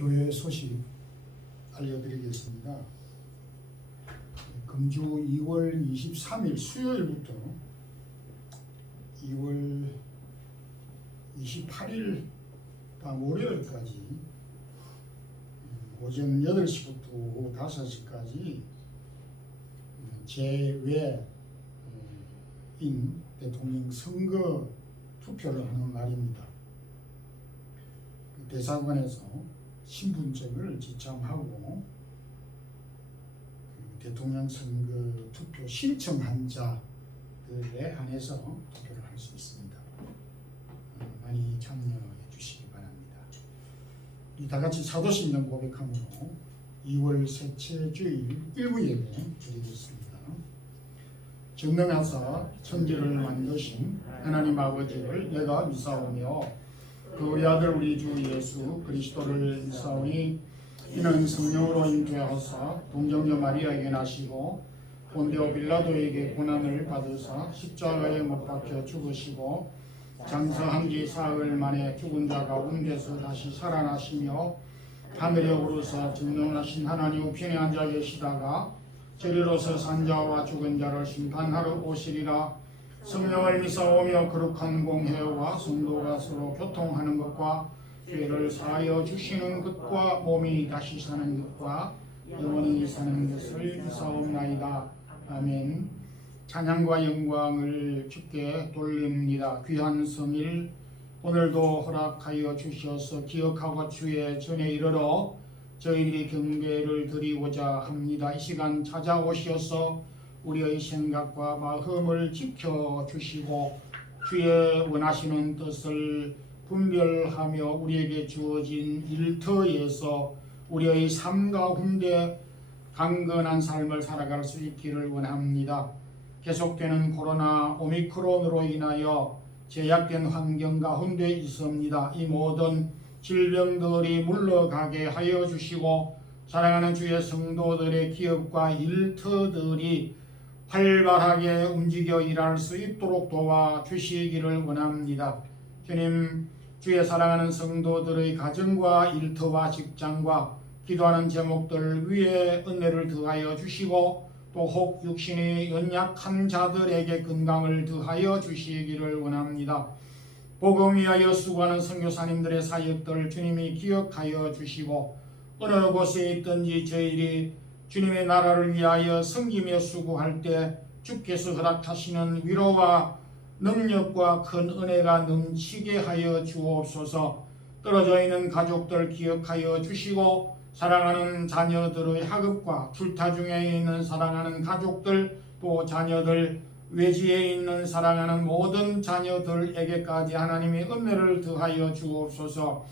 교회 소식 알려드리겠습니다. 금주 2월 23일 수요일부터 2월 28일 월요일까지 오전 8시부터 오후 5시까지 제외인 대통령 선거 투표를 하는 날입니다. 대사관에서 신분증을 지참하고 대통령 선거 투표 신청한 자들에 한해서 투표를 할 수 있습니다. 많이 참여해 주시기 바랍니다. 우리 다 같이 사도신경 고백함으로 2월 셋째 주일 일부 예배 드리겠습니다. 전능하사 천지를 만드신 하나님 아버지를 내가 믿사오며 그 외아들 우리 주 예수 그리스도를 믿사오니 이는 성령으로 잉태하사 동정녀 마리아에게 나시고 본디오 빌라도에게 고난을 받으사 십자가에 못 박혀 죽으시고 장사한 지 사흘 만에 죽은 자 가운데서 다시 살아나시며 하늘에 오르사 전능하신 하나님 우편에 앉아 계시다가 저리로서 산자와 죽은 자를 심판하러 오시리라. 성령을 믿사오며 거룩한 공회와 성도가 서로 교통하는 것과 죄를 사하여 주시는 것과 몸이 다시 사는 것과 영원히 사는 것을 믿사옵나이다. 아멘. 찬양과 영광을 주께 돌립니다. 귀한 성일 오늘도 허락하여 주셔서 기억하고 주의 전에 이르러 저희들이 경배를 드리고자 합니다. 이 시간 찾아오셔서 우리의 생각과 마음을 지켜주시고 주의 원하시는 뜻을 분별하며 우리에게 주어진 일터에서 우리의 삶 가운데 강건한 삶을 살아갈 수 있기를 원합니다. 계속되는 코로나 오미크론으로 인하여 제약된 환경 가운데 있습니다. 이 모든 질병들이 물러가게 하여 주시고 사랑하는 주의 성도들의 기업과 일터들이 활발하게 움직여 일할 수 있도록 도와주시기를 원합니다. 주님, 주의 사랑하는 성도들의 가정과 일터와 직장과 기도하는 제목들 위에 은혜를 더하여 주시고 또 혹 육신이 연약한 자들에게 건강을 더하여 주시기를 원합니다. 복음 위하여 수고하는 선교사님들의 사역들 주님이 기억하여 주시고 어느 곳에 있든지 저희들이 주님의 나라를 위하여 섬기며 수고할 때 주께서 허락하시는 위로와 능력과 큰 은혜가 넘치게 하여 주옵소서. 떨어져 있는 가족들 기억하여 주시고 사랑하는 자녀들의 학업과 출타 중에 있는 사랑하는 가족들 또 자녀들 외지에 있는 사랑하는 모든 자녀들에게까지 하나님의 은혜를 더하여 주옵소서.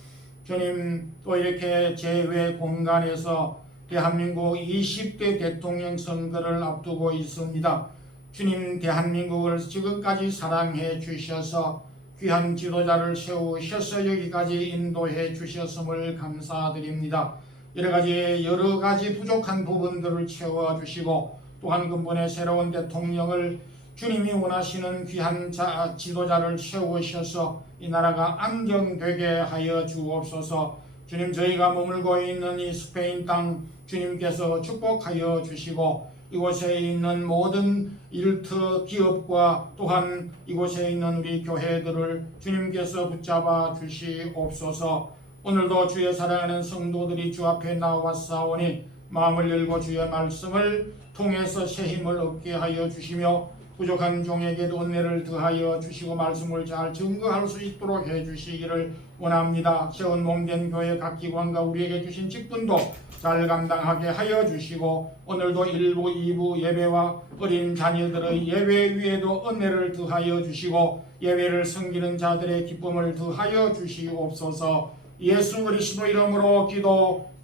주님, 또 이렇게 제외 공간에서 대한민국 20대 대통령 선거를 앞두고 있습니다. 주님, 대한민국을 지금까지 사랑해 주셔서 귀한 지도자를 세우셔서 여기까지 인도해 주셨음을 감사드립니다. 여러 가지 부족한 부분들을 채워주시고 또한 근본의 새로운 대통령을 주님이 원하시는 귀한 지도자를 세우셔서 이 나라가 안정되게 하여 주옵소서. 주님, 저희가 머물고 있는 이 스페인 땅 주님께서 축복하여 주시고 이곳에 있는 모든 일터 기업과 또한 이곳에 있는 우리 교회들을 주님께서 붙잡아 주시옵소서. 오늘도 주의 사랑하는 성도들이 주 앞에 나왔사오니 마음을 열고 주의 말씀을 통해서 새 힘을 얻게 하여 주시며 부족한 종에게도 은혜를 더하여 주시고 말씀을 잘 증거할 수 있도록 해주시기를 원합니다. 세운 몸된 교회 각 기관과 우리에게 주신 직분도 잘 감당하게 하여 주시고 오늘도 1부, 2부 예배와 어린 자녀들의 예배 위에도 은혜를 더하여 주시고 예배를 섬기는 자들의 기쁨을 더하여 주시옵소서. 예수 그리스도 이름으로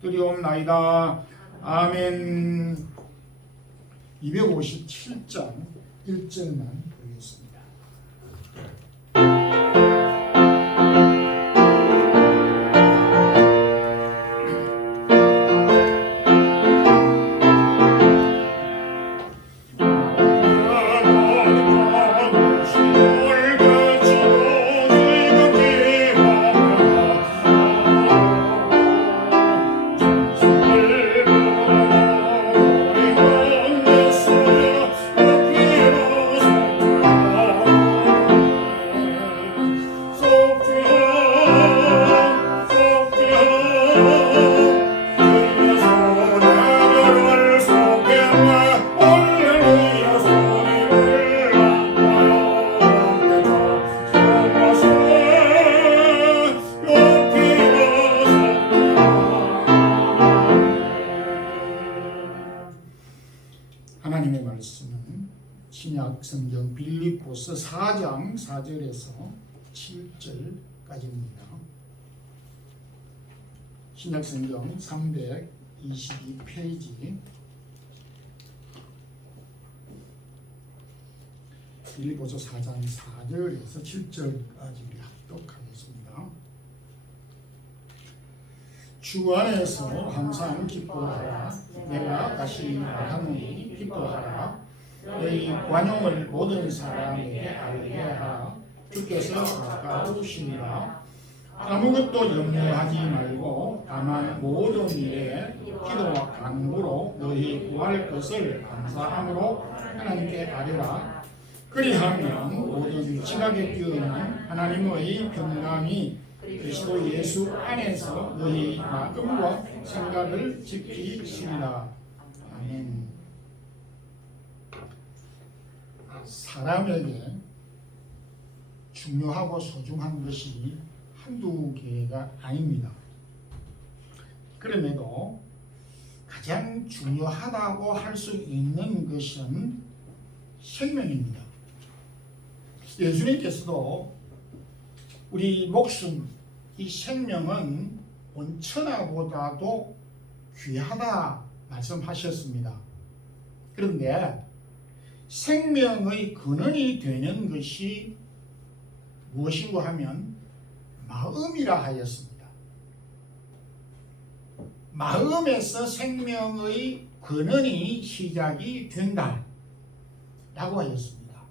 기도드리옵나이다. 아멘. 257장 1절만 보겠습니다. 신약 성경 빌립보서 4장 4절에서 7절까지입니다. 신약 성경 322페이지 빌립보서 4장 4절에서 7절까지 합독하겠습니다. 주 안에서 항상 기뻐하라. 내가 다시 말하노니 기뻐하라. 너희 관용을 모든 사람에게 알게 하라. 주께서 가까우시니라. 아무것도 염려하지 말고 다만 모든 일에 기도와 간구로 너희 구할 것을 감사함으로 하나님께 아뢰라. 그리하면 모든 지각에 뛰어난 하나님의 평강이 그리스도 예수 안에서 너희 마음과 생각을 지키시리라. 아멘. 사람에게 중요하고 소중한 것이 한두 개가 아닙니다. 그럼에도 가장 중요하다고 할 수 있는 것은 생명입니다. 예수님께서도 우리 목숨, 이 생명은 온천하보다도 귀하다 말씀하셨습니다. 그런데 생명의 근원이 되는 것이 무엇인고 하면 마음이라 하였습니다. 마음에서 생명의 근원이 시작이 된다 라고 하였습니다.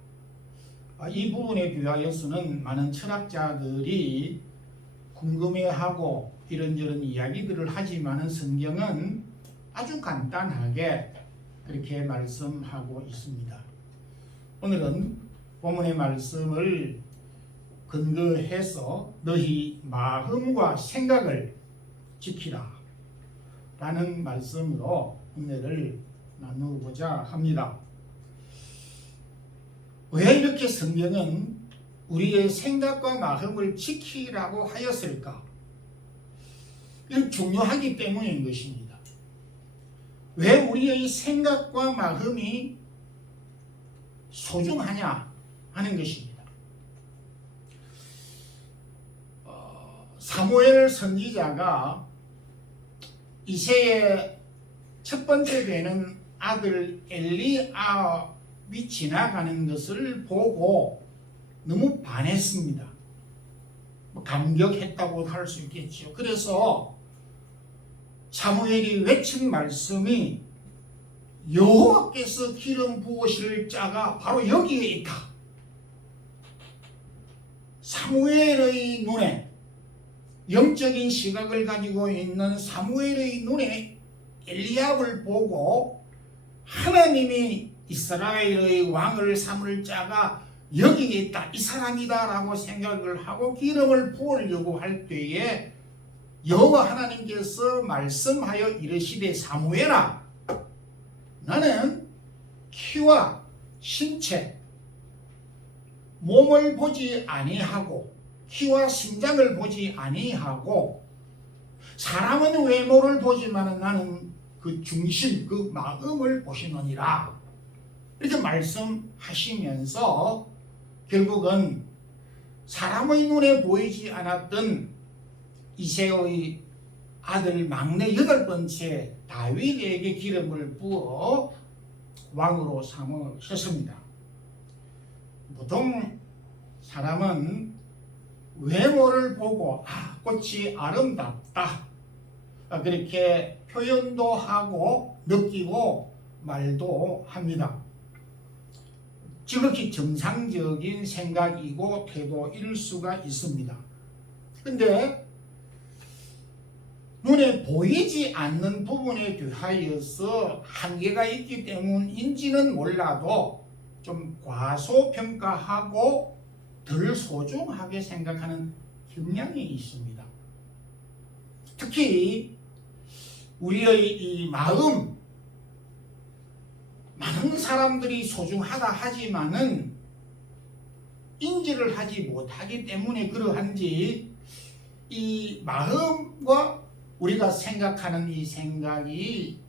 이 부분에 대하여서는 많은 철학자들이 궁금해하고 이런저런 이야기들을 하지만 성경은 아주 간단하게 그렇게 말씀하고 있습니다. 오늘은 본문의 말씀을 근거해서 너희 마음과 생각을 지키라 라는 말씀으로 은혜를 나누고자 합니다. 왜 이렇게 성경은 우리의 생각과 마음을 지키라고 하였을까? 이건 중요하기 때문인 것입니다. 왜 우리의 생각과 마음이 소중하냐 하는 것입니다. 사무엘 선지자가 이새의 첫 번째 되는 아들 엘리압이 지나가는 것을 보고 너무 반했습니다. 감격했다고 할 수 있겠죠. 그래서 사무엘이 외친 말씀이 여호와께서 기름 부으실 자가 바로 여기에 있다. 사무엘의 눈에, 영적인 시각을 가지고 있는 사무엘의 눈에 엘리압을 보고 하나님이 이스라엘의 왕을 삼을 자가 여기에 있다, 이 사람이다 라고 생각을 하고 기름을 부으려고 할 때에 여호와 하나님께서 말씀하여 이르시되 사무엘아, 나는 키와 신체, 몸을 보지 아니하고 키와 심장을 보지 아니하고 사람은 외모를 보지만 나는 그 중심, 그 마음을 보시느니라 이렇게 말씀하시면서 결국은 사람의 눈에 보이지 않았던 이새의 아들 막내 8번째 다윗에게 기름을 부어 왕으로 삼으셨습니다. 보통 사람은 외모를 보고 꽃이 아름답다 그렇게 표현도 하고 느끼고 말도 합니다. 지극히 정상적인 생각이고 태도일 수가 있습니다. 그런데 눈에 보이지 않는 부분에 대하여서 한계가 있기 때문인지는 몰라도 좀 과소평가하고 덜 소중하게 생각하는 경향이 있습니다. 특히 우리의 이 마음, 많은 사람들이 소중하다 하지만은 인지를 하지 못하기 때문에 그러한지 이 마음과 우리가 생각하는 이 생각이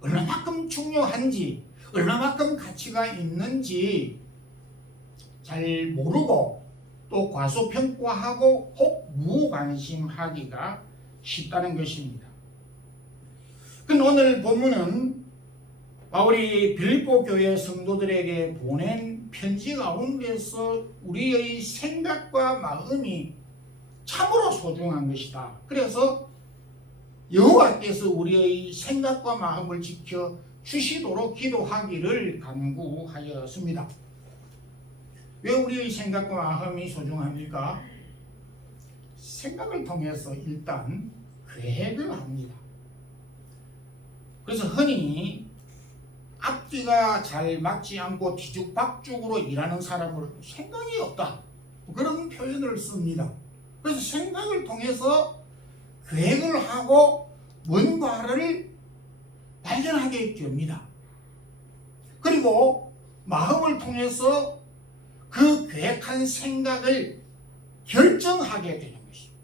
얼마만큼 중요한지, 얼마만큼 가치가 있는지 잘 모르고 또 과소평가하고 혹 무관심하기가 쉽다는 것입니다. 그럼 오늘 본문은 바울이 빌립보 교회 성도들에게 보낸 편지 가운데서 우리의 생각과 마음이 참으로 소중한 것이다. 그래서 여호와께서 우리의 생각과 마음을 지켜 주시도록 기도하기를 간구하였습니다. 왜 우리의 생각과 마음이 소중합니까? 생각을 통해서 일단 계획을 합니다. 그래서 흔히 앞뒤가 잘 맞지 않고 뒤죽박죽으로 일하는 사람을 생각이 없다, 그런 표현을 씁니다. 그래서 생각을 통해서 계획을 하고 뭔가를 발견하게 됩니다. 그리고 마음을 통해서 그 계획한 생각을 결정하게 되는 것입니다.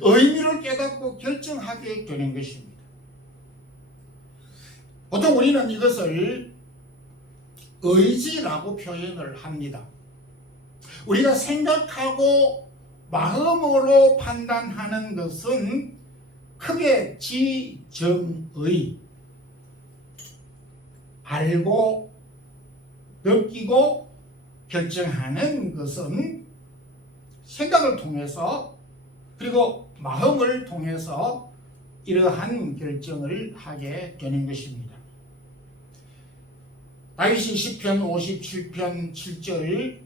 의미를 깨닫고 결정하게 되는 것입니다. 보통 우리는 이것을 의지라고 표현을 합니다. 우리가 생각하고 마음으로 판단하는 것은 크게 지정의, 알고 느끼고 결정하는 것은 생각을 통해서 그리고 마음을 통해서 이러한 결정을 하게 되는 것입니다. 다윗이 시편 57편 7절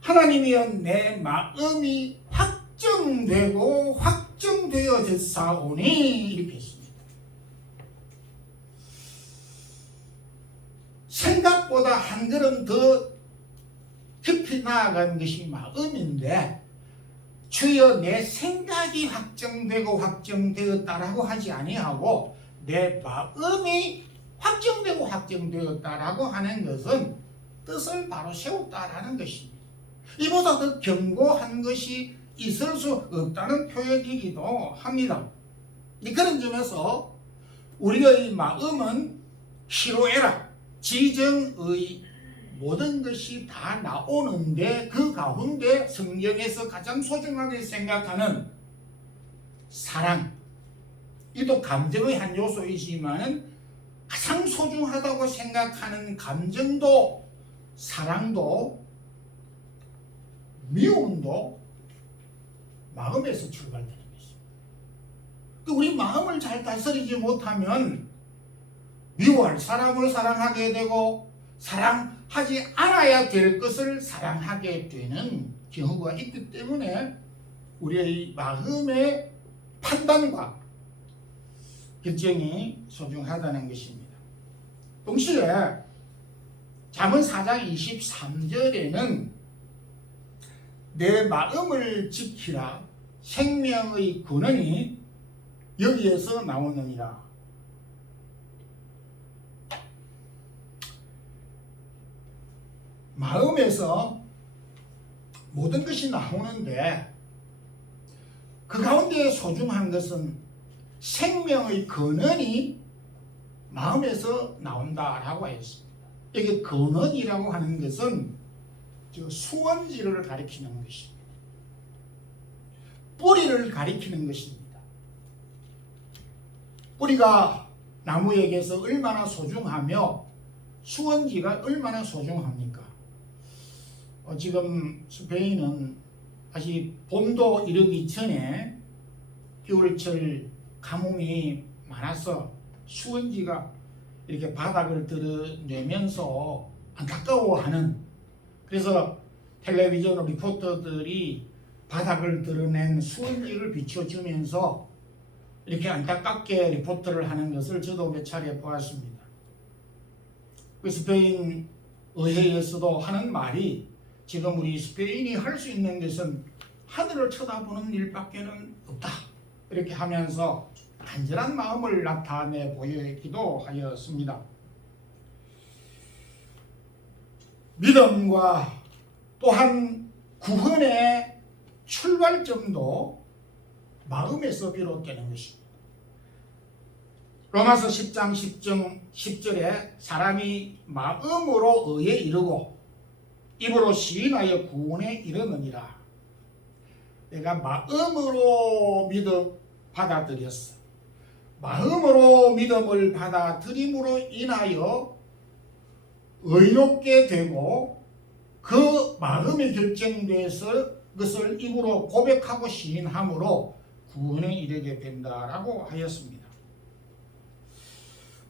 하나님이여 내 마음이 확정되고 확정되어졌사오니 이렇게 했습니다. 생각보다 한 걸음 더 깊이 나아가는 것이 마음인데 주여 내 생각이 확정되고 확정되었다라고 하지 아니하고 내 마음이 확정되고 확정되었다라고 하는 것은 뜻을 바로 세웠다라는 것입니다. 이보다 더 견고한 것이 있을 수 없다는 표현이기도 합니다. 그런 점에서 우리의 마음은 희로애락, 지정의 모든 것이 다 나오는데 그 가운데 성경에서 가장 소중하게 생각하는 사랑, 이도 감정의 한 요소이지만 가장 소중하다고 생각하는 감정도 사랑도 미움도 마음에서 출발되는 것입니다. 우리 마음을 잘 다스리지 못하면 미워할 사람을 사랑하게 되고 사랑하지 않아야 될 것을 사랑하게 되는 경우가 있기 때문에 우리의 마음의 판단과 결정이 소중하다는 것입니다. 동시에 잠언 4장 23절에는 내 마음을 지키라 생명의 근원이 여기에서 나오느니라. 마음에서 모든 것이 나오는데 그 가운데 소중한 것은 생명의 근원이 마음에서 나온다라고 했습니다. 여기 근원이라고 하는 것은 수원지를 가리키는 것입니다. 뿌리를 가리키는 것입니다. 뿌리가 나무에게서 얼마나 소중하며 수원지가 얼마나 소중합니까? 지금 스페인은 아직 봄도 이르기 전에 겨울철 가뭄이 많아서 수원지가 이렇게 바닥을 드러내면서 안타까워하는, 그래서 텔레비전 리포터들이 바닥을 드러낸 수원지를 비춰주면서 이렇게 안타깝게 리포트를 하는 것을 저도 몇 차례 보았습니다. 그 스페인 의회에서도 하는 말이 지금 우리 스페인이 할 수 있는 것은 하늘을 쳐다보는 일밖에는 없다, 이렇게 하면서 간절한 마음을 나타내 보이기도 하였습니다. 믿음과 또한 구원의 출발점도 마음에서 비롯되는 것입니다. 로마서 10장 10절에 사람이 마음으로 의에 이르고 입으로 시인하여 구원에 이르느니라. 내가 마음으로 믿음 받아들였어. 마음으로 믿음을 받아들임으로 인하여 의롭게 되고 그 마음이 결정돼서 그것을 입으로 고백하고 시인함으로 구원에 이르게 된다라고 하였습니다.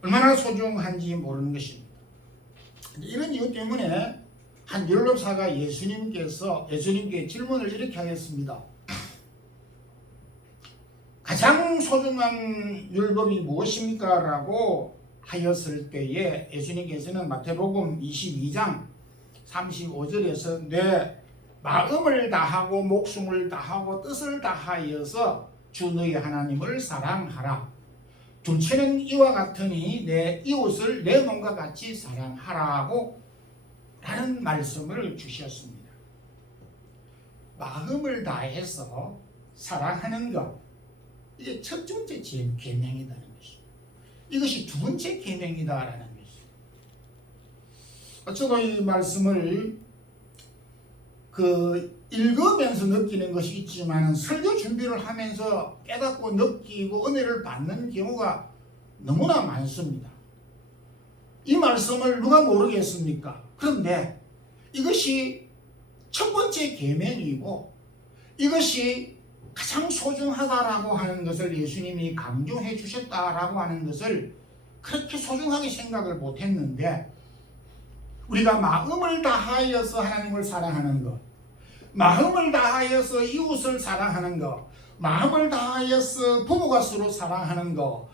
얼마나 소중한지 모르는 것입니다. 이런 이유 때문에 한 율법사가 예수님께 질문을 이렇게 하였습니다. 가장 소중한 율법이 무엇입니까? 라고 하였을 때에 예수님께서는 마태복음 22장 35절에서 내 마음을 다하고 목숨을 다하고 뜻을 다하여서 주 너희 하나님을 사랑하라. 둘째는 이와 같으니 내 이웃을 내 몸과 같이 사랑하라고 라는 말씀을 주셨습니다. 마음을 다해서 사랑하는 것, 이게 첫 번째 계명이라는 것입니다. 이것이 두 번째 계명이다라는 것입니다. 저도 이 말씀을 읽으면서 느끼는 것이 있지만 설교 준비를 하면서 깨닫고 느끼고 은혜를 받는 경우가 너무나 많습니다. 이 말씀을 누가 모르겠습니까? 그런데 이것이 첫 번째 계명이고 이것이 가장 소중하다라고 하는 것을 예수님이 강조해 주셨다라고 하는 것을 그렇게 소중하게 생각을 못했는데, 우리가 마음을 다하여서 하나님을 사랑하는 것, 마음을 다하여서 이웃을 사랑하는 것, 마음을 다하여서 부부가 서로 사랑하는 것,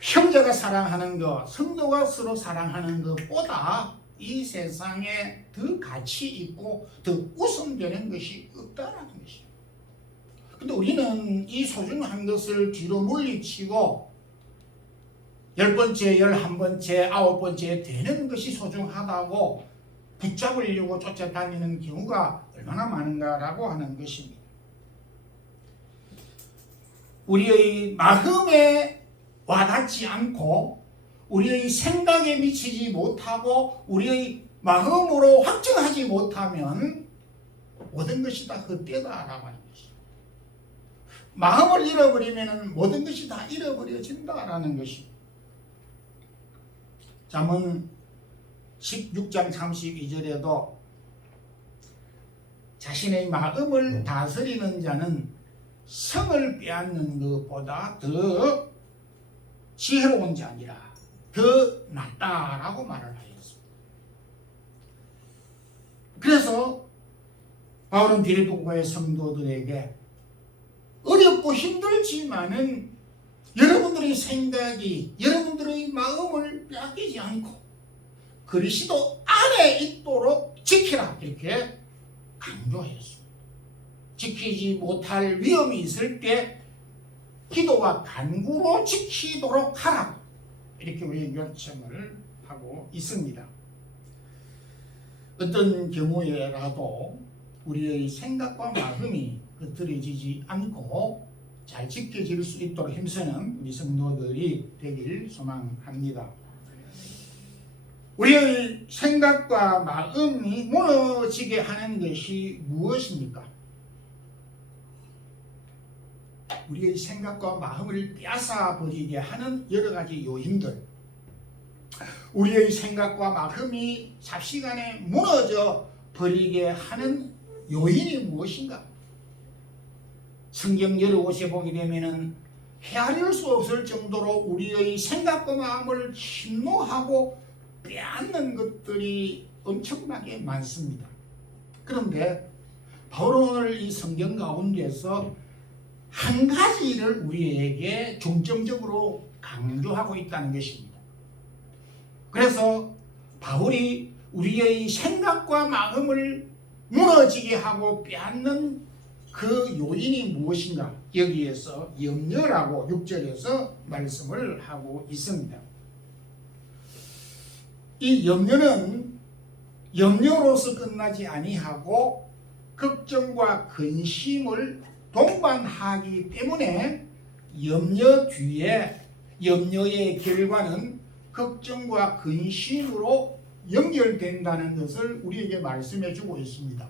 형제가 사랑하는 것, 성도가 서로 사랑하는 것보다 이 세상에 더 가치 있고 더 우선되는 것이 없다라는 것입니다. 근데 우리는 이 소중한 것을 뒤로 물리치고 10번째, 11번째, 9번째 되는 것이 소중하다고 붙잡으려고 쫓아다니는 경우가 얼마나 많은가라고 하는 것입니다. 우리의 마음에 와닿지 않고 우리의 생각에 미치지 못하고 우리의 마음으로 확증하지 못하면 모든 것이 다 헛되다라고 하는 것입니다. 마음을 잃어버리면 모든 것이 다 잃어버려진다라는 것입니다. 잠언 16장 32절에도 자신의 마음을 다스리는 자는 성을 빼앗는 것보다 더 지혜로운 자니라, 더 낫다라고 말을 하였습니다. 그래서 바울은 빌립보의 성도들에게 어렵고 힘들지만은 여러분들의 생각이 여러분들의 마음을 빼앗기지 않고 그리스도 안에 있도록 지키라, 이렇게 강조했습니다. 지키지 못할 위험이 있을 때 기도와 간구로 지키도록 하라, 이렇게 우리 요청을 하고 있습니다. 어떤 경우에라도 우리의 생각과 마음이 흐트러지지 않고 잘 지켜질 수 있도록 힘쓰는 우리 성도들이 되길 소망합니다. 우리의 생각과 마음이 무너지게 하는 것이 무엇입니까? 우리의 생각과 마음을 빼앗아 버리게 하는 여러 가지 요인들, 우리의 생각과 마음이 삽시간에 무너져 버리게 하는 요인이 무엇인가? 성경 여러 곳에 보게 되면은 헤아릴 수 없을 정도로 우리의 생각과 마음을 침노하고 빼앗는 것들이 엄청나게 많습니다. 그런데 바울은 오늘 이 성경 가운데서 한 가지를 우리에게 중점적으로 강조하고 있다는 것입니다. 그래서 바울이 우리의 생각과 마음을 무너지게 하고 빼앗는 그 요인이 무엇인가? 여기에서 염려라고 6절에서 말씀을 하고 있습니다. 이 염려는 염려로서 끝나지 아니하고 걱정과 근심을 동반하기 때문에 염려 뒤에 염려의 결과는 걱정과 근심으로 연결된다는 것을 우리에게 말씀해 주고 있습니다.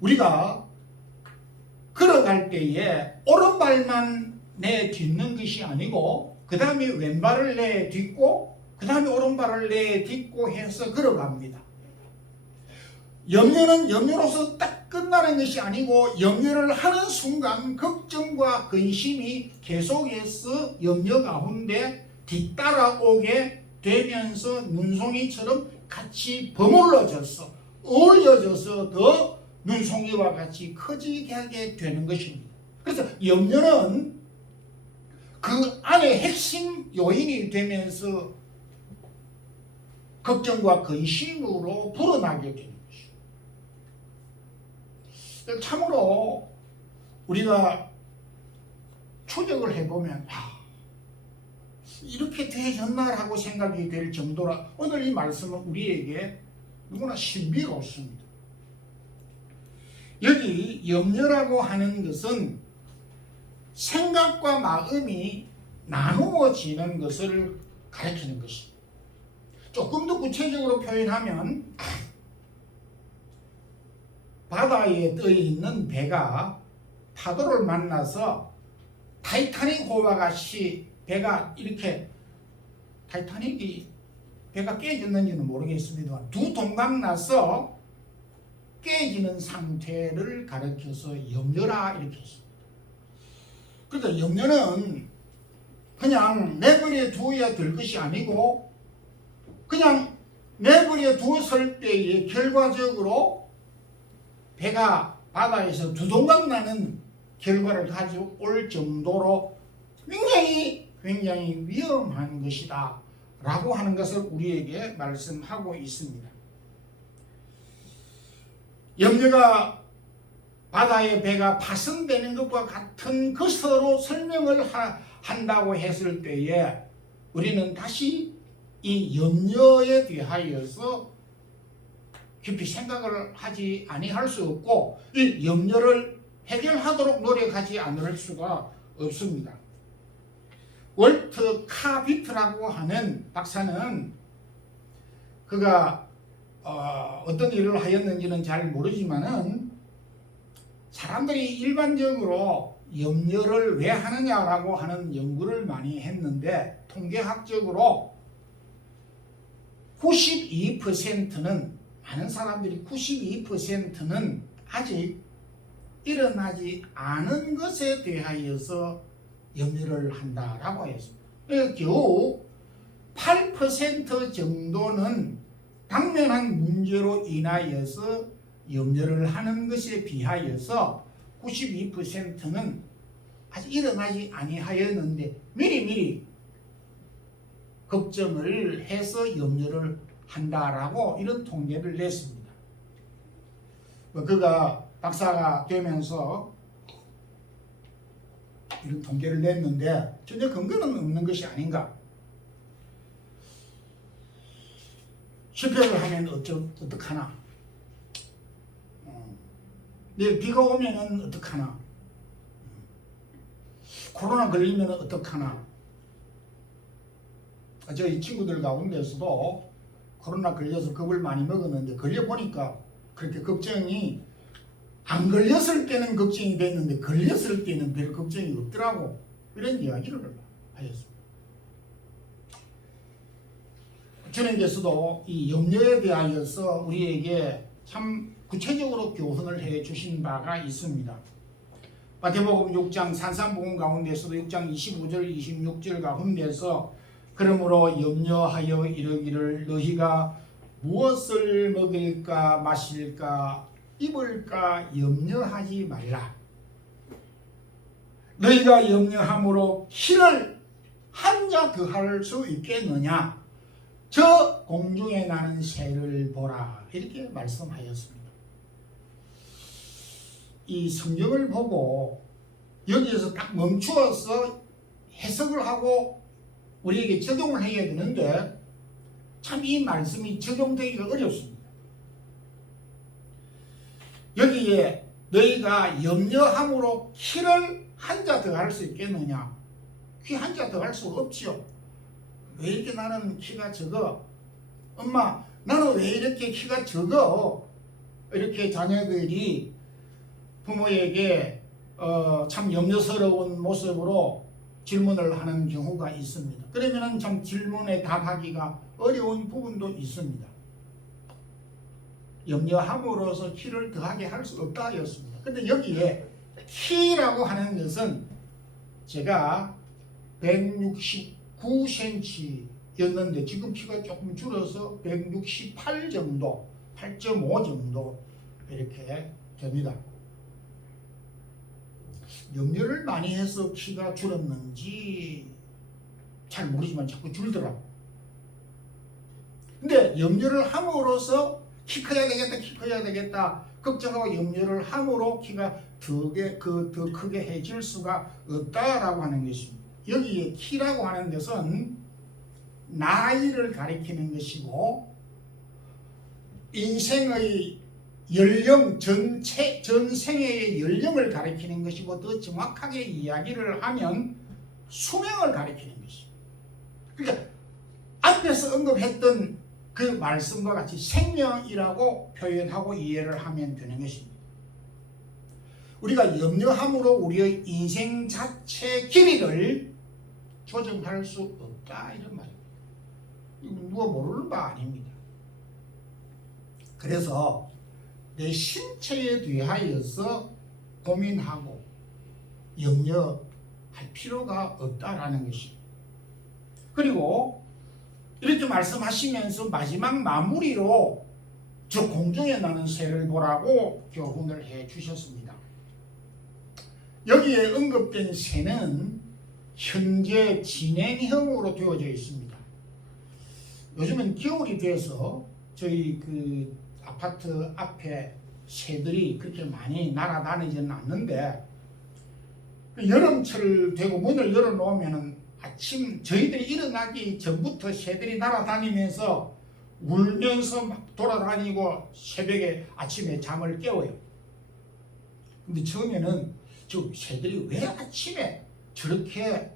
우리가 걸어갈 때에 오른발만 내딛는 것이 아니고 그 다음에 왼발을 내딛고 그 다음에 오른발을 내딛고 해서 걸어갑니다. 염려는 염려로서 딱 끝나는 것이 아니고 염려를 하는 순간 걱정과 근심이 계속해서 염려 가운데 뒤따라오게 되면서 눈송이처럼 같이 버물러져서 어울려져서 더 눈송이와 같이 커지게 하게 되는 것입니다. 그래서 염려는 그 안에 핵심 요인이 되면서 걱정과 근심으로 불어나게 되는 것입니다. 참으로 우리가 추적을 해보면 이렇게 되었나라고 생각이 될 정도라 오늘 이 말씀은 우리에게 너무나 신비롭습니다. 여기 염려라고 하는 것은 생각과 마음이 나누어지는 것을 가리키는 것입니다. 조금 더 구체적으로 표현하면 바다에 떠 있는 배가 파도를 만나서 타이타닉 호와 같이 배가 이렇게 타이타닉이 배가 깨졌는지는 모르겠습니다만 두 동강 나서 깨지는 상태를 가리켜서 염려라 이렇게 했습니다. 그러니까 염려는 그냥 내버려 두어야 될 것이 아니고 그냥 내버려 두었을 때에 결과적으로 배가 바다에서 두 동강 나는 결과를 가져올 정도로 굉장히 위험한 것이다 라고 하는 것을 우리에게 말씀하고 있습니다. 염려가 바다의 배가 파손되는 것과 같은 것으로 설명을 한다고 했을 때에 우리는 다시 이 염려에 대하여서 깊이 생각을 하지 아니할 수 없고 이 염려를 해결하도록 노력하지 않을 수가 없습니다. 월트 카비트라고 하는 박사는 그가 어떤 일을 하였는지는 잘 모르지만은 사람들이 일반적으로 염려를 왜 하느냐라고 하는 연구를 많이 했는데 통계학적으로 92%는 많은 사람들이 92%는 아직 일어나지 않은 것에 대하여서 염려를 한다라고 했습니다. 겨우 8% 정도는 당면한 문제로 인하여서 염려를 하는 것에 비하여서 92%는 아직 일어나지 아니하였는데 미리미리 걱정을 해서 염려를 한다라고 이런 통계를 냈습니다. 그가 박사가 되면서 이런 통계를 냈는데 전혀 근거는 없는 것이 아닌가. 실패를 하면 어떡하나. 내일 비가 오면 어떡하나. 코로나 걸리면 어떡하나. 저희 친구들 가운데서도 코로나 걸려서 겁을 많이 먹었는데 걸려보니까 그렇게 걱정이 안 걸렸을 때는 걱정이 됐는데 걸렸을 때는 별 걱정이 없더라고. 이런 이야기를 하였습니다. 주님께서도 이 염려에 대하여서 우리에게 참 구체적으로 교훈을 해 주신 바가 있습니다. 마태복음 6장 산상복음 가운데서도 6장 25절 26절 가운데서 그러므로 염려하여 이르기를 너희가 무엇을 먹을까 마실까 입을까 염려하지 말라. 너희가 염려함으로 키를 한 자 더할 수 있겠느냐. 저 공중에 나는 새를 보라. 이렇게 말씀하였습니다. 이 성경을 보고 여기에서 딱 멈추어서 해석을 하고 우리에게 적용을 해야 되는데 참 이 말씀이 적용되기가 어렵습니다. 여기에 너희가 염려함으로 키를 한 자 더 할 수 있겠느냐? 키 한 자 더 할 수 없지요. 왜 이렇게 나는 키가 적어? 엄마 나는 왜 이렇게 키가 적어? 이렇게 자녀들이 부모에게 참 염려스러운 모습으로 질문을 하는 경우가 있습니다. 그러면 참 질문에 답하기가 어려운 부분도 있습니다. 염려함으로써 키를 더하게 할 수 없다 하였습니다. 근데 여기에 키라고 하는 것은 제가 169cm였는데 지금 키가 조금 줄어서 168 정도, 8.5 정도 이렇게 됩니다. 염려를 많이 해서 키가 줄었는지 잘 모르지만 자꾸 줄더라고. 근데 염려를 함으로써 키 커야 되겠다, 키 커야 되겠다 걱정하고 염려를 함으로 키가 더 크게 해질 수가 없다라고 하는 것입니다. 여기에 키라고 하는 것은 나이를 가리키는 것이고 인생의 연령 전생의 연령을 가리키는 것이고 더 정확하게 이야기를 하면 수명을 가리키는 것입니다. 그러니까 앞에서 언급했던 그 말씀과 같이 생명이라고 표현하고 이해를 하면 되는 것입니다. 우리가 염려함으로 우리의 인생 자체 길이를 조정할 수 없다 이런 말입니다. 이거 누가 모르는 바 아닙니다. 그래서 내 신체에 대하여서 고민하고 염려할 필요가 없다라는 것입니다. 그리고 이렇게 말씀하시면서 마지막 마무리로 저 공중에 나는 새를 보라고 교훈을 해 주셨습니다. 여기에 언급된 새는 현재 진행형으로 되어져 있습니다. 요즘은 겨울이 돼서 저희 그 아파트 앞에 새들이 그렇게 많이 날아다니지는 않는데 여름철 되고 문을 열어놓으면 아침 저희들이 일어나기 전부터 새들이 날아다니면서 울면서 막 돌아다니고 새벽에 아침에 잠을 깨워요. 근데 처음에는 저 새들이 왜 아침에 저렇게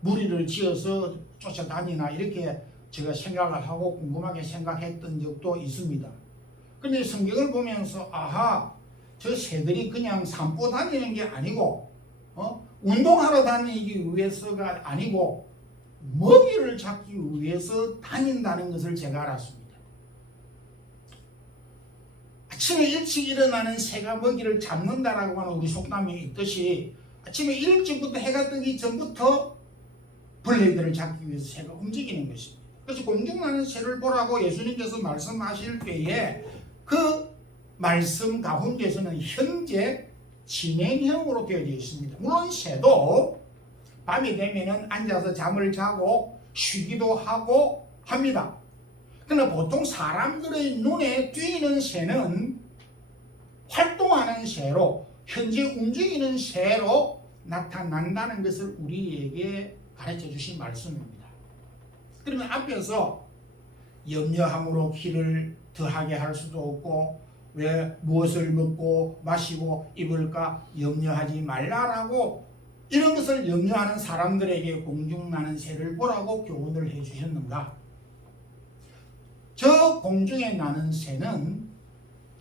무리를 지어서 쫓아다니나 이렇게 제가 생각을 하고 궁금하게 생각했던 적도 있습니다. 근데 성경을 보면서 아하 저 새들이 그냥 산보 다니는 게 아니고 운동하러 다니기 위해서가 아니고 먹이를 잡기 위해서 다닌다는 것을 제가 알았습니다. 아침에 일찍 일어나는 새가 먹이를 잡는다라고 하는 우리 속담이 있듯이 아침에 일찍부터 해가 뜨기 전부터 벌레들을 잡기 위해서 새가 움직이는 것입니다. 그래서 공중나는 새를 보라고 예수님께서 말씀하실 때에 그 말씀 가운데서는 현재 진행형으로 되어져 있습니다. 물론 새도 밤이 되면은 앉아서 잠을 자고 쉬기도 하고 합니다. 그러나 보통 사람들의 눈에 띄는 새는 활동하는 새로 현재 움직이는 새로 나타난다는 것을 우리에게 가르쳐 주신 말씀입니다. 그러면 앞에서 염려함으로 키를 더하게 할 수도 없고 왜 무엇을 먹고 마시고 입을까 염려하지 말라라고 이런 것을 염려하는 사람들에게 공중나는 새를 보라고 교훈을 해주셨는가? 저 공중에 나는 새는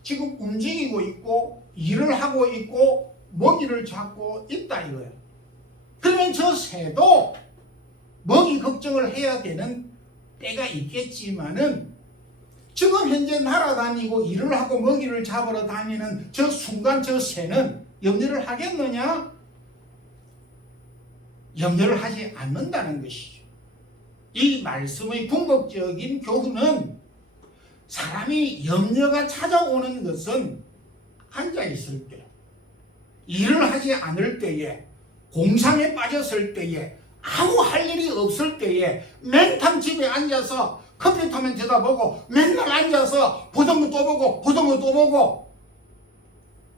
지금 움직이고 있고 일을 하고 있고 먹이를 잡고 있다 이거예요. 그러면 저 새도 먹이 걱정을 해야 되는 때가 있겠지만은 지금 현재 날아다니고 일을 하고 먹이를 잡으러 다니는 저 순간 저 새는 염려를 하겠느냐? 염려를 하지 않는다는 것이죠. 이 말씀의 궁극적인 교훈은 사람이 염려가 찾아오는 것은 앉아있을 때, 일을 하지 않을 때에, 공상에 빠졌을 때에, 아무 할 일이 없을 때에 맨탕 집에 앉아서 컴퓨터만 쳐다보고 맨날 앉아서 보던 거 또 보고 보던 거 또 보고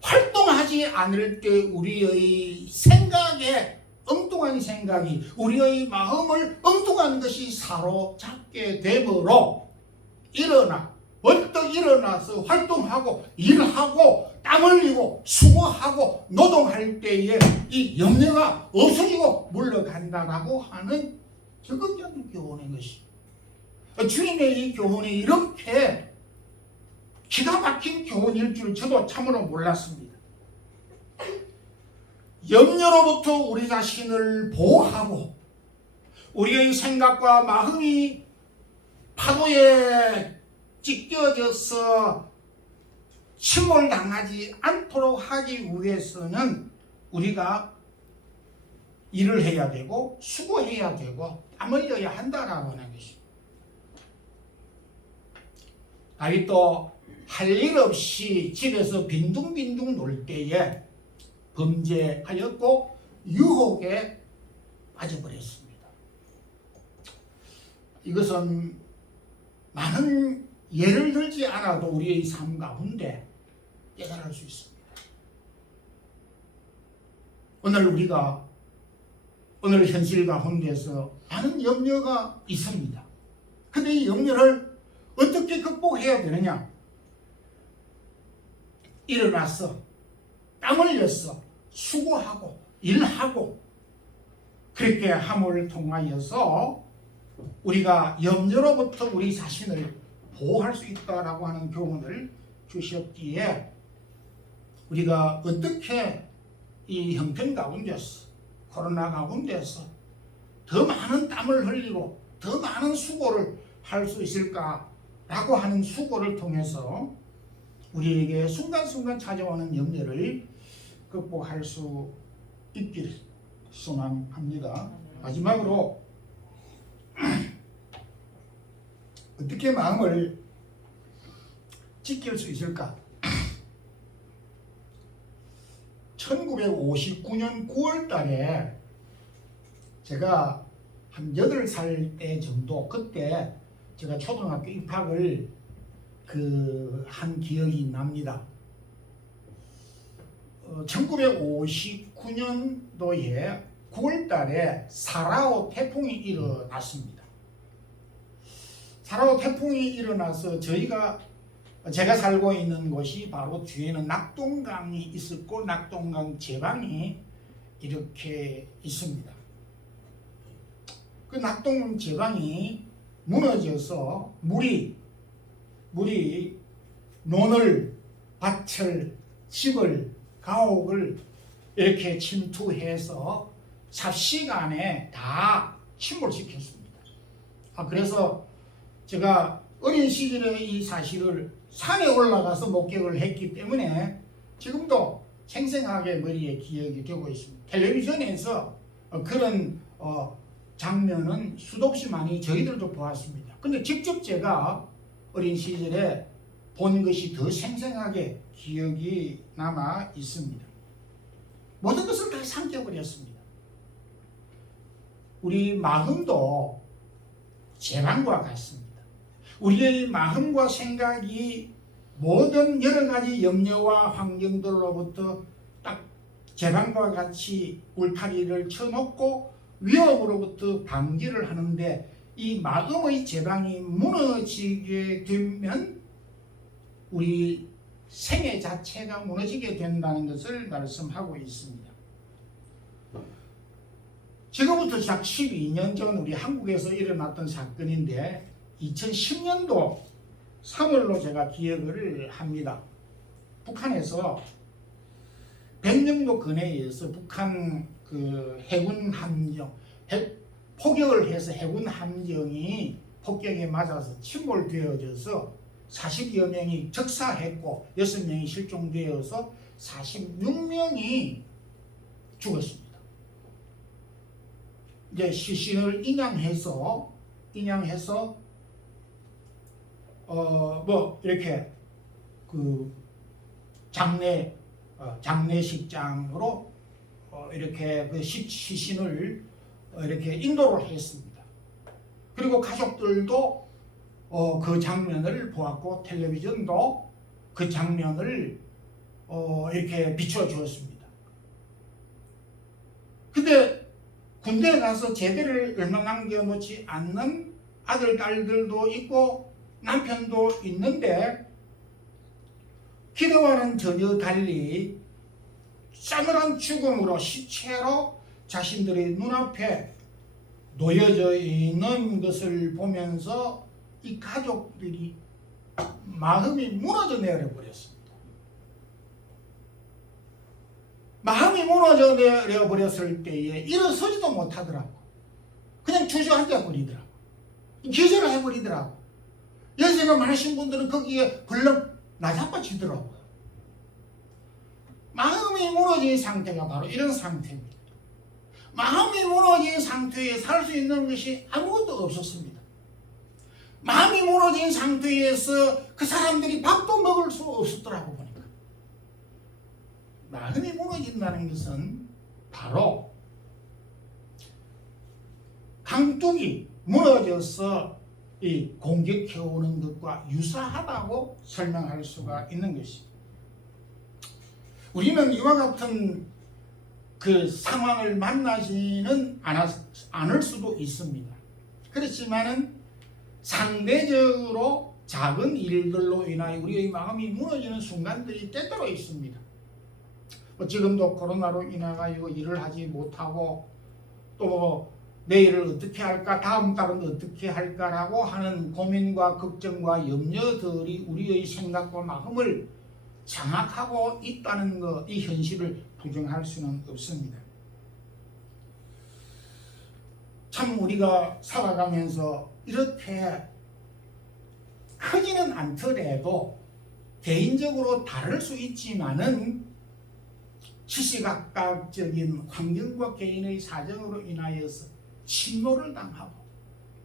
활동하지 않을 때 우리의 생각에 엉뚱한 생각이 우리의 마음을 엉뚱한 것이 사로잡게 되므로 벌떡 일어나서 활동하고 일하고 땀 흘리고 수고하고 노동할 때에 이 염려가 없어지고 물러간다라고 하는 적극적인 교훈인 것이. 주님의 이 교훈이 이렇게 기가 막힌 교훈일 줄 저도 참으로 몰랐습니다. 염려로부터 우리 자신을 보호하고 우리의 생각과 마음이 파도에 찢겨져서 침몰당하지 않도록 하기 위해서는 우리가 일을 해야 되고 수고해야 되고 땀 흘려야 한다라고 하는 것입니다. 다윗도 할 일 없이 집에서 빈둥빈둥 놀 때에 범죄하였고 유혹에 빠져버렸습니다. 이것은 많은 예를 들지 않아도 우리의 삶 가운데 깨달을 수 있습니다. 오늘 현실 가운데서 많은 염려가 있습니다. 근데 이 염려를 어떻게 극복해야 되느냐? 일어나서 땀 흘려서 수고하고 일하고 그렇게 함을 통하여서 우리가 염려로부터 우리 자신을 보호할 수 있다라고 하는 교훈을 주셨기에 우리가 어떻게 이 형편 가운데서 코로나 가운데서 더 많은 땀을 흘리고 더 많은 수고를 할 수 있을까라고 하는 수고를 통해서 우리에게 순간순간 찾아오는 염려를 극복할 수 있기를 소망합니다. 마지막으로 어떻게 마음을 지킬 수 있을까? 1959년 9월 달에 제가 한 8살 때 정도, 그때 제가 초등학교 입학을 한 기억이 납니다. 1959년도에 9월 달에 사라오 태풍이 일어났습니다. 사라오 태풍이 일어나서 제가 살고 있는 곳이 바로 뒤에는 낙동강이 있었고 낙동강 제방이 이렇게 있습니다. 그 낙동강 제방이 무너져서 물이 논을, 밭을, 집을, 가옥을 이렇게 침투해서 삽시간에 다 침몰시켰습니다. 그래서 제가 어린 시절에 이 사실을 산에 올라가서 목격을 했기 때문에 지금도 생생하게 머리에 기억이 되고 있습니다. 텔레비전에서 그런 장면은 수도 없이 많이 저희들도 보았습니다. 근데 직접 제가 어린 시절에 본 것이 더 생생하게 기억이 남아 있습니다. 모든 것을 다 삼켜버렸습니다. 우리 마음도 재난과 같습니다. 우리의 마음과 생각이 모든 여러 가지 염려와 환경들로부터 딱 재난과 같이 울타리를 쳐놓고 위협으로부터 방지를 하는데 이 마음의 제방이 무너지게 되면 우리 생애 자체가 무너지게 된다는 것을 말씀하고 있습니다. 지금부터 약 12년 전 우리 한국에서 일어났던 사건인데 2010년도 3월로 제가 기억을 합니다. 북한에서 백령도 근해에서 북한 해군 함정 폭격을 해서 해군 함정이 폭격에 맞아서 침몰되어져서 40여 명이 적사했고 6명이 실종되어서 46명이 죽었습니다. 이제 시신을 인양해서 이렇게 장례식장으로 이렇게 시신을 이렇게 인도를 했습니다. 그리고 가족들도 그 장면을 보았고 텔레비전도 그 장면을 이렇게 비춰주었습니다. 근데 군대에 가서 제대를 얼마 남겨놓지 않는 아들, 딸들도 있고 남편도 있는데 기도와는 전혀 달리 싸늘한 죽음으로 시체로 자신들의 눈앞에 놓여져 있는 것을 보면서 이 가족들이 마음이 무너져 내려 버렸습니다. 마음이 무너져 내려 버렸을 때에 일어서지도 못하더라고. 그냥 주저앉아 버리더라고. 기절을 해버리더라고. 연세가 많으신 분들은 거기에 벌렁 나자빠지더라고요. 마음이 무너진 상태가 바로 이런 상태입니다. 마음이 무너진 상태에 살 수 있는 것이 아무것도 없었습니다. 마음이 무너진 상태에서 그 사람들이 밥도 먹을 수 없었더라고 보니까. 마음이 무너진다는 것은 바로 강둑이 무너져서 이 공격해오는 것과 유사하다고 설명할 수가 있는 것입니다. 우리는 이와 같은 그 상황을 만나지는 않을 수도 있습니다. 그렇지만은 상대적으로 작은 일들로 인하여 우리의 마음이 무너지는 순간들이 때때로 있습니다. 지금도 코로나로 인하여 일을 하지 못하고 또 내일을 어떻게 할까, 다음 달은 어떻게 할까라고 하는 고민과 걱정과 염려들이 우리의 생각과 마음을 장악하고 있다는 것, 이 현실을 부정할 수는 없습니다. 참 우리가 살아가면서 이렇게 크지는 않더라도 개인적으로 다를 수 있지만은 시시각각적인 환경과 개인의 사정으로 인하여서 침노를 당하고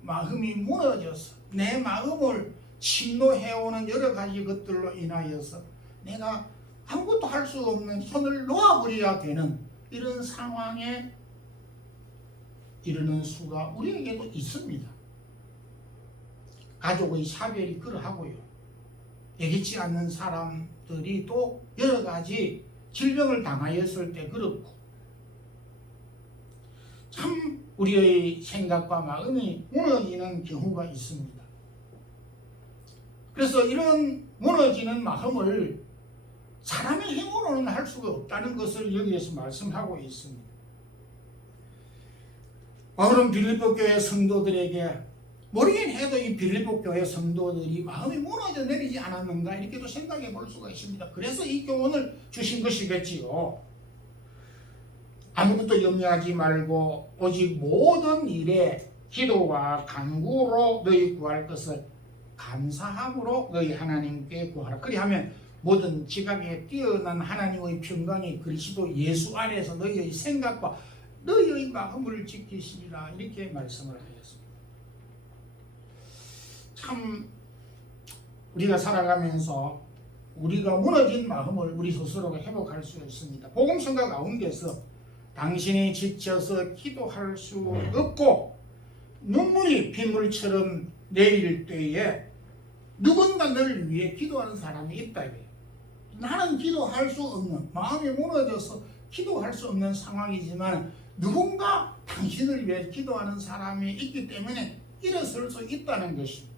마음이 무너져서 내 마음을 침노해오는 여러 가지 것들로 인하여서 내가 아무것도 할 수 없는 손을 놓아버려야 되는 이런 상황에 이르는 수가 우리에게도 있습니다. 가족의 사별이 그러하고요. 예기치 않는 사람들이 또 여러 가지 질병을 당하였을 때 그렇고 참 우리의 생각과 마음이 무너지는 경우가 있습니다. 그래서 이런 무너지는 마음을 사람의 힘으로는 할 수가 없다는 것을 여기에서 말씀하고 있습니다. 바울은 빌립보 교회 성도들에게 모르긴 해도 이 빌립보 교회 성도들이 마음이 무너져 내리지 않았는가 이렇게도 생각해 볼 수가 있습니다. 그래서 이 교훈을 주신 것이겠지요. 아무것도 염려하지 말고 오직 모든 일에 기도와 간구로 너희 구할 것을 감사함으로 너희 하나님께 구하라. 그리하면 모든 지각에 뛰어난 하나님의 평강이 그리스도 예수 안에서 너희의 생각과 너희의 마음을 지키시리라 이렇게 말씀을 하셨습니다. 참 우리가 살아가면서 우리가 무너진 마음을 우리 스스로가 회복할 수 있습니다. 복음성가 가운데서 당신이 지쳐서 기도할 수 없고 눈물이 빗물처럼 내릴 때에 누군가 너를 위해 기도하는 사람이 있다 이거예요. 나는 기도할 수 없는, 마음이 무너져서 기도할 수 없는 상황이지만 누군가 당신을 위해 기도하는 사람이 있기 때문에 일어설 수 있다는 것입니다.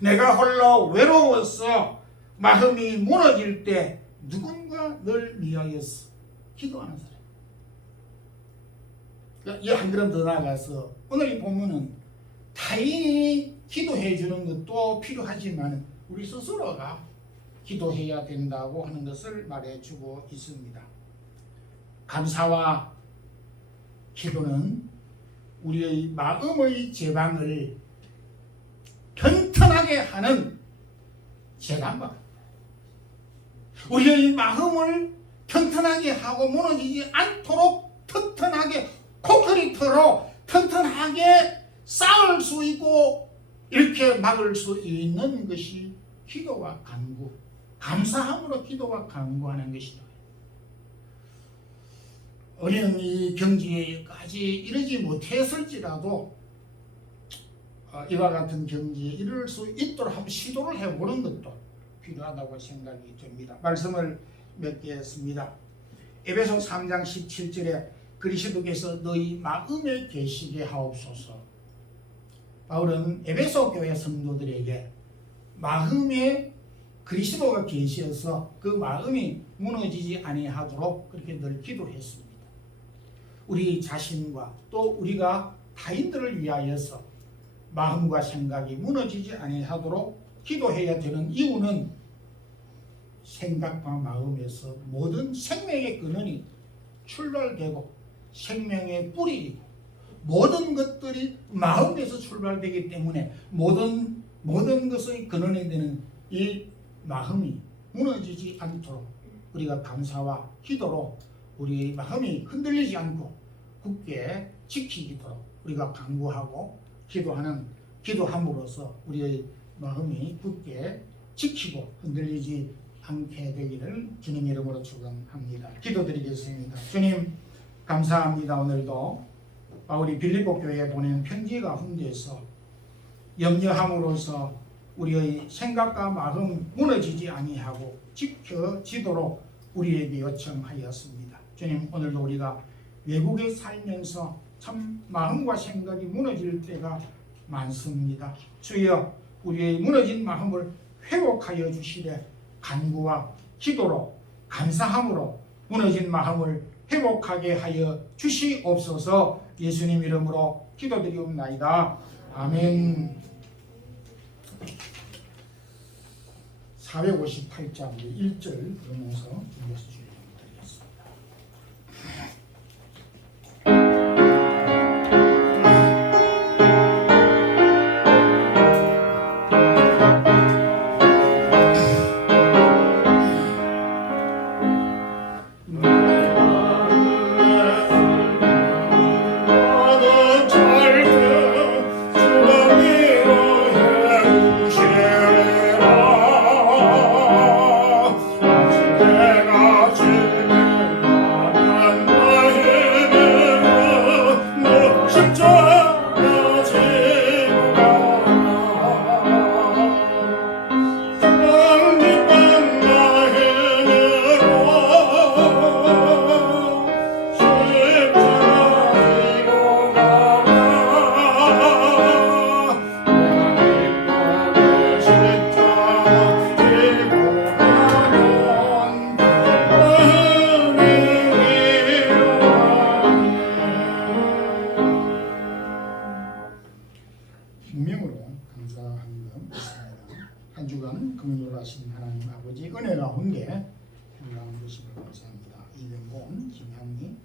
내가 홀로 외로워서 마음이 무너질 때 누군가 널 위하여서 기도하는 사람. 한 걸음 더 나아가서 오늘 이 본문은 타인이 기도해 주는 것도 필요하지만 우리 스스로가 기도해야 된다고 하는 것을 말해주고 있습니다. 감사와 기도는 우리의 마음의 제방을 튼튼하게 하는 재단과 같다. 우리의 마음을 튼튼하게 하고 무너지지 않도록 튼튼하게 콘크리트로 튼튼하게 쌓을 수 있고 이렇게 막을 수 있는 것이 기도와 간구, 감사함으로 기도와 간구하는 것이다. 우리는 이 경지에까지 이르지 못했을지라도 이와 같은 경지에 이를 수 있도록 한번 시도를 해보는 것도 필요하다고 생각이 됩니다. 말씀을 몇 개 했습니다. 에베소 3장 17절에 그리스도께서 너희 마음에 계시게 하옵소서. 바울은 에베소 교회 성도들에게 마음에 그리스도가 계셔서 그 마음이 무너지지 아니하도록 그렇게 늘 우리 자신과 또 우리가 타인들을 위하여서 마음과 생각이 무너지지 아니하도록 기도해야 되는 이유는 생각과 마음에서 모든 생명의 근원이 출발되고 생명의 뿌리, 모든 것들이 마음에서 출발되기 때문에 모든 것의 근원이 되는 이 마음이 무너지지 않도록 우리가 감사와 기도로 우리의 마음이 흔들리지 않고 굳게 지키도록 우리가 간구하고 기도함으로써 우리의 마음이 굳게 지키고 흔들리지 않게 되기를 주님 이름으로 축원합니다. 기도드리겠습니다. 주님 감사합니다. 오늘도 바울이 빌립보 교회에 보낸 편지 가운데서 염려함으로써 우리의 생각과 마음 무너지지 아니하고 지켜지도록 우리에게 요청하였습니다. 주님 오늘도 우리가 외국에 살면서 참 마음과 생각이 무너질 때가 많습니다. 주여 우리의 무너진 마음을 회복하여 주시되 간구와 기도로 감사함으로 무너진 마음을 회복하게 하여 주시옵소서. 예수님 이름으로 기도드리옵나이다. 아멘. 458장 1절 그러면서 준비해서 드리겠습니다. 분명으로 감사합니다. 한 주간 긍휼하신 하나님 아버지 은혜 가운데 건강한 것을 감사합니다. 이명곤 김향리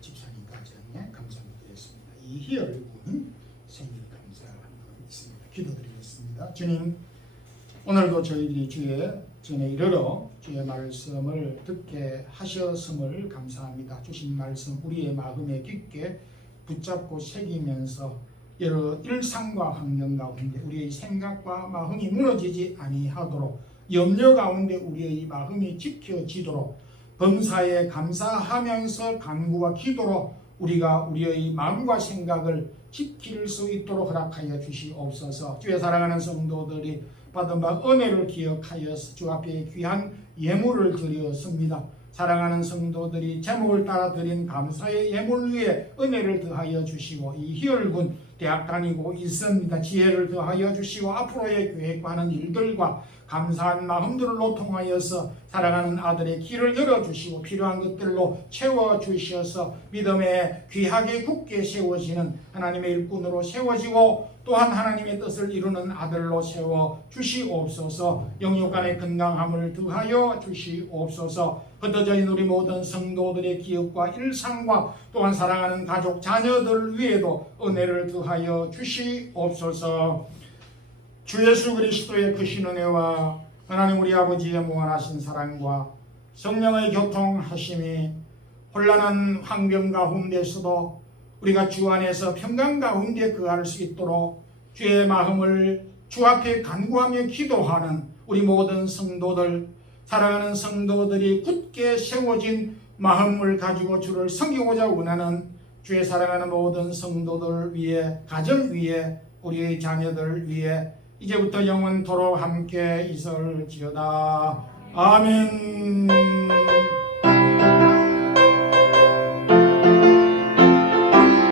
집사님 가정에 감사드리겠습니다. 이희열 군 생일 감사하는 것 있습니다. 기도드리겠습니다. 주님 오늘도 저희들이 주의 전에 이르러 주의 말씀을 듣게 하셨음을 감사합니다. 주신 말씀 우리의 마음에 깊게 붙잡고 새기면서 여러 일상과 환경 가운데 우리의 생각과 마음이 무너지지 아니하도록 염려 가운데 우리의 마음이 지켜지도록 범사에 감사하면서 간구와 기도로 우리가 우리의 마음과 생각을 지킬 수 있도록 허락하여 주시옵소서. 주의 사랑하는 성도들이 받은 바 은혜를 기억하여서 주 앞에 귀한 예물을 드렸습니다. 사랑하는 성도들이 제목을 따라 드린 감사의 예물 위에 은혜를 더하여 주시고 이희열군 대학 다니고 있습니다. 지혜를 더하여 주시고 앞으로의 계획하는 일들과 감사한 마음들로 통하여서 사랑하는 아들의 길을 열어주시고 필요한 것들로 채워주셔서 믿음에 귀하게 굳게 세워지는 하나님의 일꾼으로 세워지고 또한 하나님의 뜻을 이루는 아들로 세워주시옵소서. 영육간의 건강함을 더하여 주시옵소서. 흩어져 있는 우리 모든 성도들의 기억과 일상과 또한 사랑하는 가족 자녀들 위에도 은혜를 더하여 주시옵소서. 주 예수 그리스도의 크신 은혜와 하나님 우리 아버지의 무한하신 사랑과 성령의 교통하심이 혼란한 환경 가운데서도 우리가 주 안에서 평강 가운데 거할 수 있도록 주의 마음을 주 앞에 간구하며 기도하는 우리 모든 성도들, 사랑하는 성도들이 굳게 세워진 마음을 가지고 주를 섬기고자 원하는 주의 사랑하는 모든 성도들 위에, 가정 위에, 우리의 자녀들 위에 이제부터 영원토록 함께 있을지어다. 아멘.